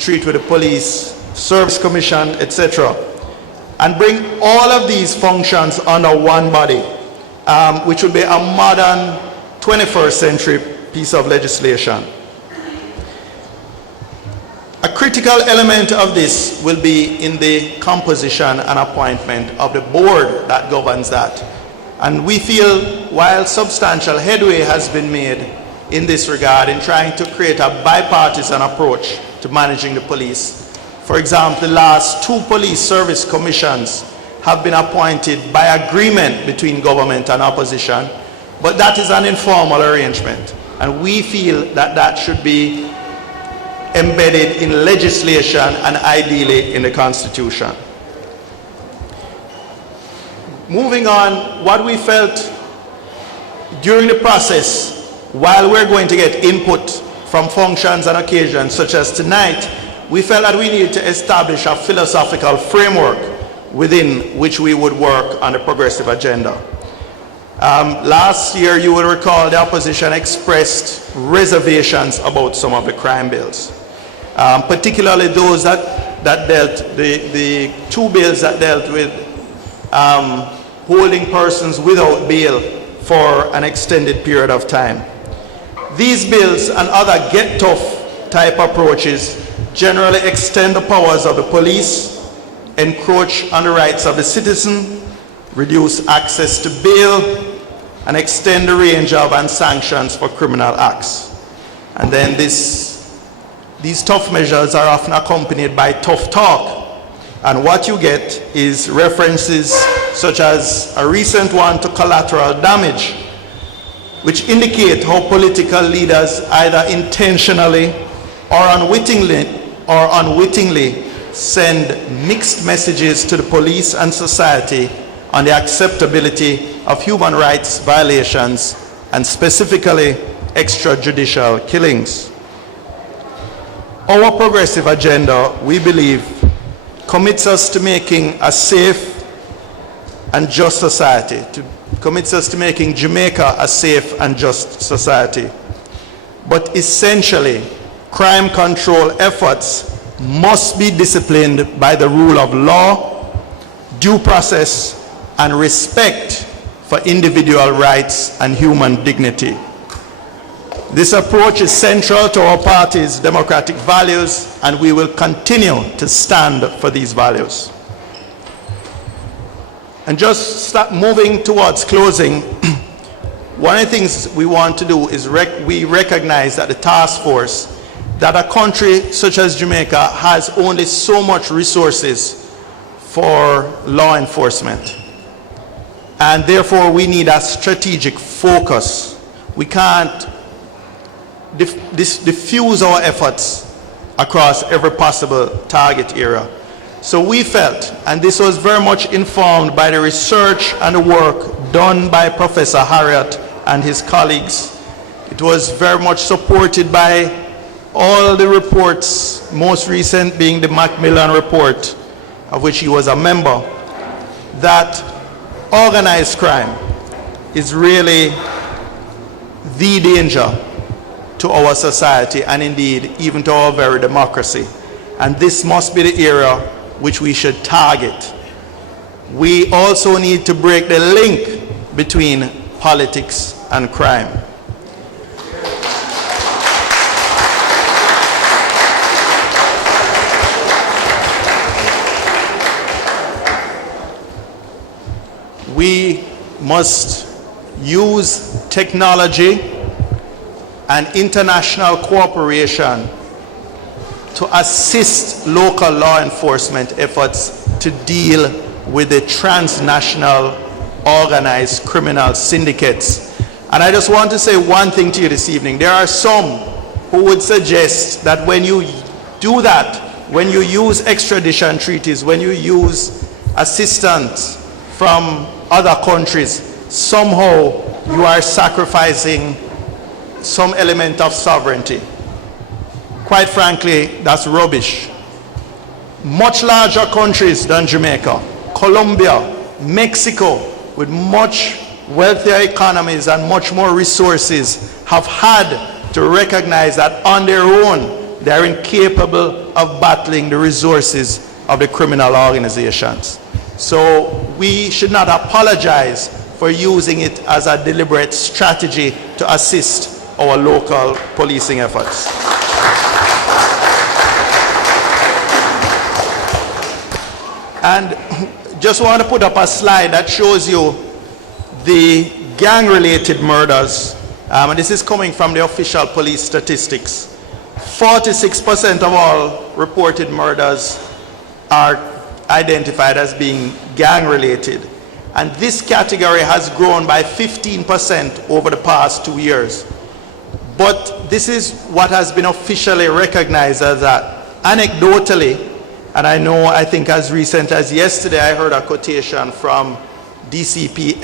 treat with the police, service commission, etc. And bring all of these functions under one body, which would be a modern 21st century piece of legislation. A critical element of this will be in the composition and appointment of the board that governs that. And we feel while substantial headway has been made in this regard in trying to create a bipartisan approach to managing the police. For example, the last 2 police service commissions have been appointed by agreement between government and opposition, but that is an informal arrangement. And we feel that that should be embedded in legislation and ideally in the Constitution. Moving on, what we felt during the process, while we're going to get input from functions and occasions such as tonight, we felt that we needed to establish a philosophical framework within which we would work on the progressive agenda. Last year, you will recall the opposition expressed reservations about some of the crime bills, particularly those that dealt, the 2 bills that dealt with holding persons without bail for an extended period of time. These bills and other get-tough type approaches generally extend the powers of the police, encroach on the rights of the citizen, reduce access to bail, and extend the range of and sanctions for criminal acts. And then these tough measures are often accompanied by tough talk. And what you get is references such as a recent one to collateral damage, which indicate how political leaders either intentionally or unwittingly send mixed messages to the police and society on the acceptability of human rights violations and specifically extrajudicial killings. Our progressive agenda, we believe, commits us to making a safe and just society, commits us to making Jamaica a safe and just society. But essentially, crime control efforts must be disciplined by the rule of law, due process, and respect for individual rights and human dignity. This approach is central to our party's democratic values, and we will continue to stand for these values. And just start moving towards closing, one of the things we want to do is we recognize that the task force, that a country such as Jamaica has only so much resources for law enforcement. And therefore we need a strategic focus. We can't diffuse our efforts across every possible target area. So we felt, and this was very much informed by the research and the work done by Professor Harriott and his colleagues. It was very much supported by all the reports, most recent being the Macmillan report, of which he was a member, that organized crime is really the danger to our society and indeed even to our very democracy. And this must be the area which we should target. We also need to break the link between politics and crime. We must use technology and international cooperation to assist local law enforcement efforts to deal with the transnational organized criminal syndicates. And I just want to say one thing to you this evening. There are some who would suggest that when you do that, when you use extradition treaties, when you use assistance from other countries, somehow you are sacrificing some element of sovereignty. Quite frankly, that's rubbish. Much larger countries than Jamaica, Colombia, Mexico, with much wealthier economies and much more resources, have had to recognize that on their own they are incapable of battling the resources of the criminal organizations. So we should not apologize for using it as a deliberate strategy to assist our local policing efforts. And just want to put up a slide that shows you the gang-related murders. And this is coming from the official police statistics. 46% of all reported murders are identified as being gang-related. And this category has grown by 15% over the past 2 years. But this is what has been officially recognized as that. Anecdotally, and I think as recent as yesterday, I heard a quotation from DCP